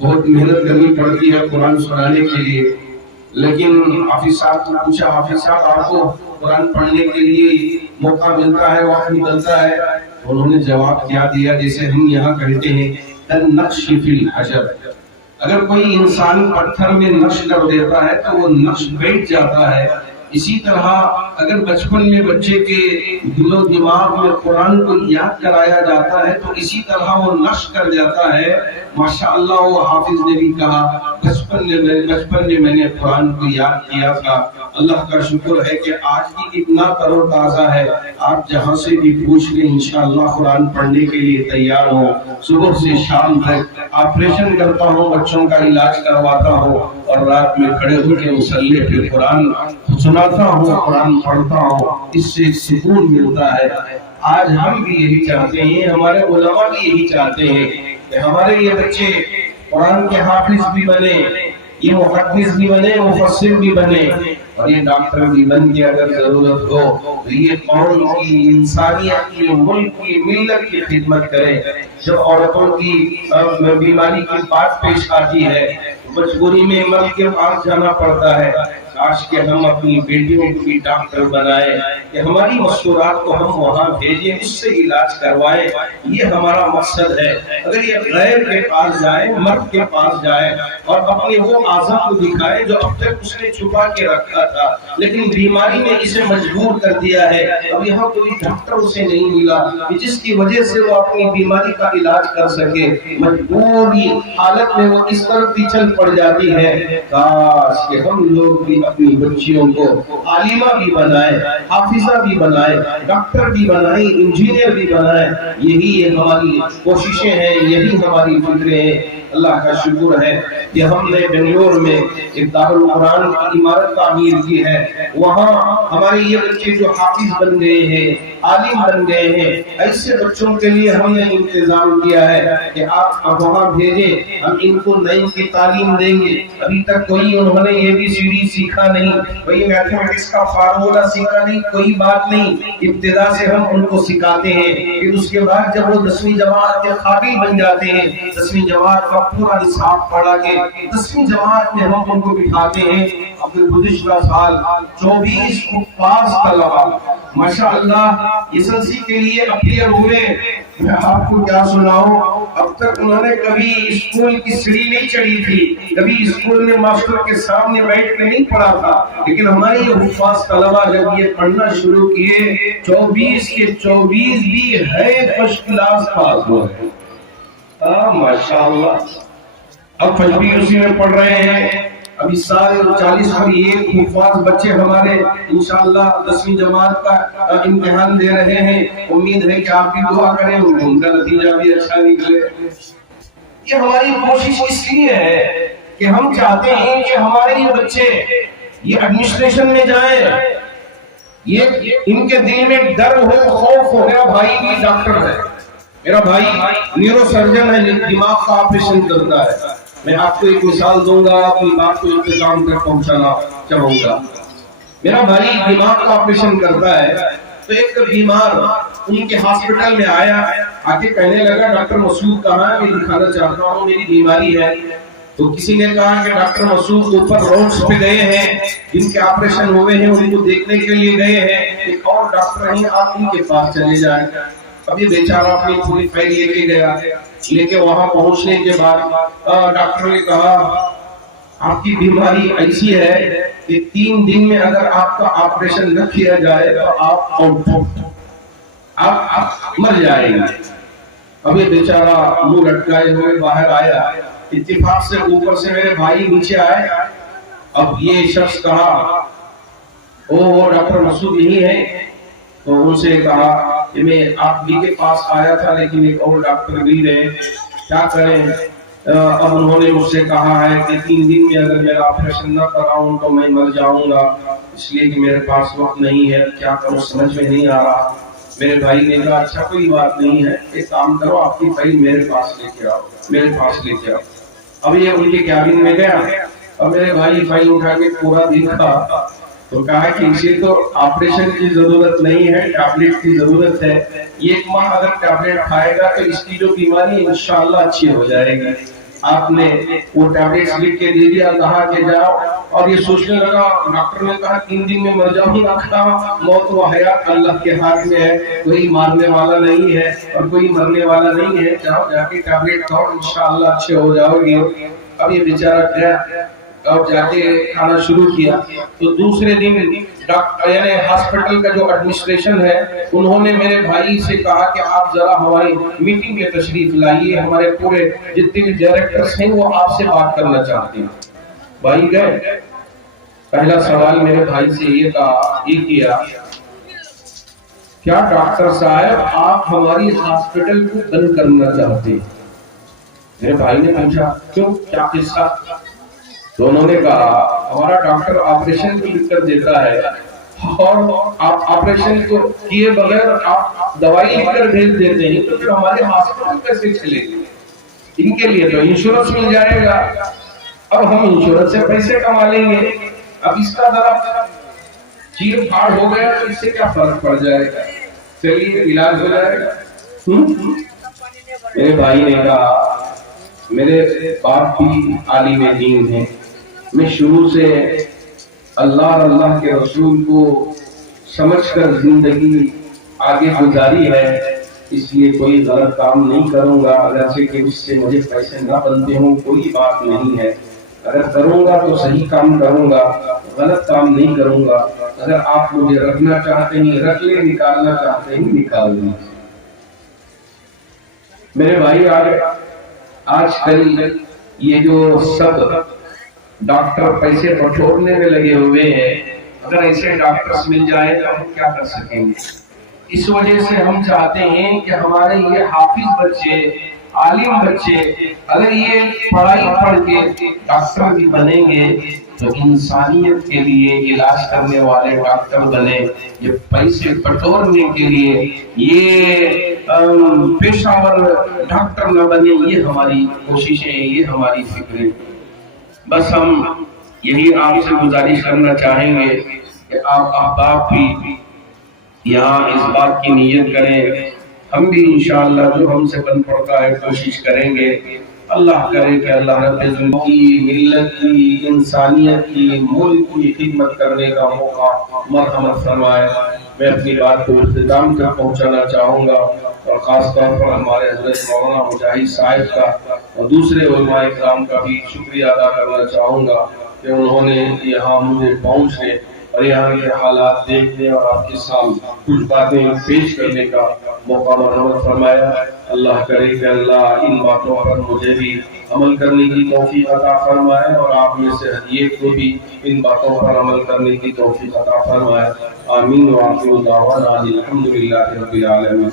بہت محنت کرنی پڑتی ہے قرآن سنانے کے لیے. لیکن حافظ صاحب نے پوچھا حافظ صاحب آپ کو قرآن پڑھنے کے لیے موقع ملتا ہے وقت نکلتا ہے؟ انہوں نے جواب کیا دیا جیسے ہم یہاں کہتے ہیں النقش فی الحجر. اگر کوئی انسان پتھر میں نقش کر دیتا ہے تو وہ نقش بیٹھ جاتا ہے. اسی طرح اگر بچپن میں بچے کے دل و دماغ میں قرآن کو یاد کرایا جاتا ہے تو اسی طرح وہ نقش کر جاتا ہے. ماشاءاللہ وہ حافظ نے بھی کہا بچپن میں میں نے قرآن کو یاد کیا تھا. اللہ کا شکر ہے کہ آج بھی اتنا تر و تازہ ہے. آپ جہاں سے بھی پوچھ لیں انشاءاللہ قرآن پڑھنے کے لیے تیار ہوں. صبح سے شام تک آپریشن کرتا ہوں, بچوں کا علاج کرواتا ہوں, اور رات میں کھڑے ہو کے مصلی پہ قرآن سناتا ہوں, قرآن پڑھتا ہوں. اس سے سکون ملتا ہے. آج ہم بھی یہی چاہتے ہیں, ہمارے علماء بھی یہی چاہتے ہیں کہ ہمارے یہ بچے قرآن کے حافظ بھی بنے, یہ محدث بھی بنے, مفسر بھی بنے, اور یہ ڈاکٹر بھی بن کے اگر ضرورت ہو تو یہ قوم کی, انسانیت کی, ملک کی, ملت کی خدمت کرے. جب عورتوں کی بیماری کی بات پیش آتی ہے مجبوری میں مرد کے پاس جانا پڑتا ہے. کاش کہ ہم اپنی بیٹیوں کو بھی ڈاکٹر بنائیں, کہ ہماری مستورات کو ہم وہاں بھیجیں, اس سے علاج کروائیں. یہ ہمارا مقصد ہے. اگر یہ غیر کے پاس جائے, مرد کے پاس جائے اور اپنے وہ اعضاء کو دکھائے جو اب تک اس نے چھپا کے رکھا تھا لیکن بیماری نے اسے مجبور کر دیا ہے, اب یہاں کوئی ڈاکٹر اسے نہیں ملا جس کی وجہ سے وہ اپنی بیماری کا علاج کر سکے, مجبوری حالت میں وہ اس طرف پیچھل پڑ جاتی ہے. کاش کہ ہم لوگ بھی اپنی بچیوں کو عالمہ بھی بنائیں, حافظہ بھی بنائیں, ڈاکٹر بھی بنائیں, انجینئر بھی بنائیں. یہی ہماری کوششیں ہیں, یہی ہماری فکریں ہیں. اللہ کا شکر ہے کہ ہم نے بنگلور میں ایک دارالقرآن کی عمارت تعمیر کی ہے. وہاں ہمارے یہ بچے جو حافظ بن گئے ہیں, عالم بن گئے ہیں, ایسے بچوں کے لیے ہم نے انتظام کیا ہے کہ آپ وہاں بھیجیں, ہم ان کو نئی کی تعلیم دیں گے. ابھی تک کوئی انہوں نے یہ بھی سیڑھی سیکھا نہیں, کوئی میتھمیٹکس کا فارمولا سیکھا نہیں, کوئی بات نہیں. ابتدا سے ہم ان کو سکھاتے ہیں, پھر اس کے بعد جب وہ 10ویں جماعت کے قابل بن جاتے ہیں, 10ویں جماعت کا پورا نصاب پڑھا کے 10ویں جماعت میں ہم ان کو بٹھاتے ہیں. اپنے گزشتہ سال 24 پاس طلبا ماشاءاللہ ایسنسی کے لیے اپیئر ہوئے. میں آپ کو کیا سناؤں, اب تک انہوں نے کبھی اسکول کی سیڑھی نہیں چڑھی تھی, کبھی اسکول میں ماسٹر کے سامنے بیٹھ کے نہیں پڑھا تھا, لیکن ہمارے یہ حفاظ طلبا جب یہ پڑھنا شروع کیے 24 کے 24 بھی ہے فرسٹ کلاس پاس ہوئے. ماشاءاللہ. اب فجر اسی میں پڑھ رہے ہیں. ابھی سال 40 پر ایک حفاظ بچے ہمارے انشاءاللہ 10ویں جماعت کا امتحان دے رہے ہیں. امید ہے کہ آپ بھی دعا کریں, ان کا نتیجہ بھی اچھا نکلے. یہ ہماری کوشش اس لیے ہے کہ ہم چاہتے ہیں کہ ہمارے یہ بچے یہ ایڈمنسٹریشن میں جائیں, یہ ان کے دل میں ڈر ہو, خوف ہو. میرا بھائی بھی ڈاکٹر ہے, میرا بھائی نیورو سرجن ہے, دماغ کا آپریشن کرتا ہے. میں آپ کو ایک مثال دوں گا, اپنی بات کو انتظام تک پہنچانا چاہوں گا. میرا بھائی دماغ کا آپریشن کرتا ہے تو ایک بیمار ان کے ہاسپٹل میں آیا, آ کے کہنے لگا ڈاکٹر مسعود کہاں ہے, میں دکھانا چاہتا ہوں, میری بیماری ہے. تو کسی نے کہا کہ ڈاکٹر مسعود اوپر روڈز پہ گئے ہیں, جن کے آپریشن ہوئے ہیں ان کو دیکھنے کے لیے گئے ہیں, ایک اور ڈاکٹر ہیں آپ ان کے پاس چلے جائیں. اب یہ بیچارہ اپنی پوری فائل لے کے گیا. لے کے وہاں پہنچنے کے بعد ڈاکٹر نے کہا آپ کی بیماری ایسی ہے کہ 3 دن میں اگر آپ کا آپریشن نہ کیا جائے تو آپ مر جائیں گے. اب یہ بیچارہ منہ لٹکائے ہوئے باہر آیا. اتفاق سے اوپر سے میرے بھائی نیچے آئے. اب یہ شخص کہا او ڈاکٹر مسعود یہی ہے. تو ان سے کہا کہ میں آپ بھی کے پاس آیا تھا لیکن ایک اور ڈاکٹر بھی رہے, کیا کریں. اب انہوں نے مجھ سے کہا ہے کہ 3 دن میں اگر میرا آپریشن نہ کراؤں تو میں مر جاؤں گا, اس لیے کہ میرے پاس وقت نہیں ہے, کیا کروں سمجھ میں نہیں آ رہا. میرے بھائی نے کہا اچھا کوئی بات نہیں ہے, ایک کام کرو آپ کی فائل میرے پاس لے کے آؤ, میرے پاس لے کے آؤ. اب یہ ان کے کیبن میں گیا اور میرے بھائی فائل اٹھا کے پورا دیکھا تو کہا کہ اسے تو آپریشن کی ضرورت نہیں ہے, ٹیبلٹ کی ضرورت ہے. 1 ماہ اگر ٹیبلٹ کھائے گا تو اس کی جو بیماری انشاءاللہ اچھی ہو جائے گی. آپ نے وہ ٹیبلیٹس لکھ کے دے دیا، کہا کہ جاؤ، اور یہ سوچنے لگا، ڈاکٹر نے کہا 3 دن میں مر جاؤں گا، کہا موت و حیات اللہ کے ہاتھ میں ہے، کوئی مارنے والا نہیں ہے اور کوئی مرنے والا نہیں ہے، جاؤ جا کے ٹیبلیٹ کھاؤ، انشاءاللہ اچھے ہو جاؤ گے۔ اب یہ بیچارہ گیا اور جا کے کھانا شروع کیا، تو دوسرے دن ڈاکٹر یعنی ہاسپٹل کا جو ایڈمنسٹریشن ہے انہوں نے میرے بھائی سے کہا کہ آپ ذرا ہماری میٹنگ میں تشریف لائیے، ہمارے پورے جتنے بھی ڈائریکٹرز ہیں وہ آپ سے بات کرنا چاہتے ہیں۔ بھائی گئے، پہلا سوال میرے بھائی سے یہ کیا، کیا ڈاکٹر صاحب آپ ہماری ہاسپٹل کو بند کرنا چاہتے ہیں؟ میرے بھائی نے پوچھا کیوں، کیا قصہ؟ تو انہوں نے کہا ہمارا ڈاکٹر آپریشن بھی لکھ کر دیتا ہے اور آپ آپریشن کو کیے بغیر آپ دوائی لکھ کر بھیج دیتے ہیں، تو پھر ہمارے ہاسپٹل کیسے چلے گی؟ ان کے لیے تو انشورنس مل جائے گا، اب ہم انشورنس سے پیسے کما لیں گے، اب اس کا ذرا چیر پھاڑ ہو گیا تو اس سے کیا فرق پڑ جائے گا، چلیے علاج ہو جائے گا۔ میرے بھائی نے کہا میرے باپ بھی عالم دین ہیں، میں شروع سے اللہ اور اللہ کے رسول کو سمجھ کر زندگی آگے گزاری ہے، اس لیے کوئی غلط کام نہیں کروں گا، اگرچہ کہ اس سے مجھے پیسے نہ بنتے ہوں کوئی بات نہیں ہے، اگر کروں گا تو صحیح کام کروں گا، غلط کام نہیں کروں گا، اگر آپ مجھے رکھنا چاہتے ہیں رکھ لیں، نکالنا چاہتے ہیں نکال دیں۔ میرے بھائی آج کل یہ جو سب ڈاکٹر پیسے بٹورنے میں لگے ہوئے ہیں، اگر ایسے ڈاکٹرز مل جائیں تو ہم کیا کر سکیں گے؟ اس وجہ سے ہم چاہتے ہیں کہ ہمارے یہ حافظ بچے، عالم بچے اگر یہ پڑھائی پڑھ کے ڈاکٹر بھی بنیں گے تو انسانیت کے لیے علاج کرنے والے ڈاکٹر بنے، یہ پیسے بٹورنے کے لیے یہ پیشہ ور ڈاکٹر نہ بنے، یہ ہماری کوششیں، یہ ہماری فکریں۔ بس ہم یہی آپ سے گزارش کرنا چاہیں گے کہ آپ احباب بھی یہاں اس بات کی نیت کریں، ہم بھی انشاءاللہ جو ہم سے بن پڑتا ہے کوشش کریں گے، اللہ کرے کہ اللہ رب کی، ملت کی، انسانیت کی، ملک کی خدمت کرنے کا موقع مرحمت فرمائے۔ میں اپنی بات کو اختتام تک پہنچانا چاہوں گا اور خاص طور پر ہمارے حضرت مولانا مجاہد صاحب کا اور دوسرے علماء کرام کا بھی شکریہ ادا کرنا چاہوں گا کہ انہوں نے یہاں مجھے پہنچنے اور یہاں کے حالات دیکھنے اور آپ کے سامنے کچھ باتیں پیش کرنے کا موقع مرحمت فرمایا۔ اللہ کرے کہ اللہ ان باتوں پر مجھے بھی عمل کرنے کی توفیق عطا فرمائے اور آپ میں سے ہر ایک کو بھی ان باتوں پر عمل کرنے کی توفیق عطا فرمائے۔ آمین وآخر دعوانا الحمدللہ رب العالمین۔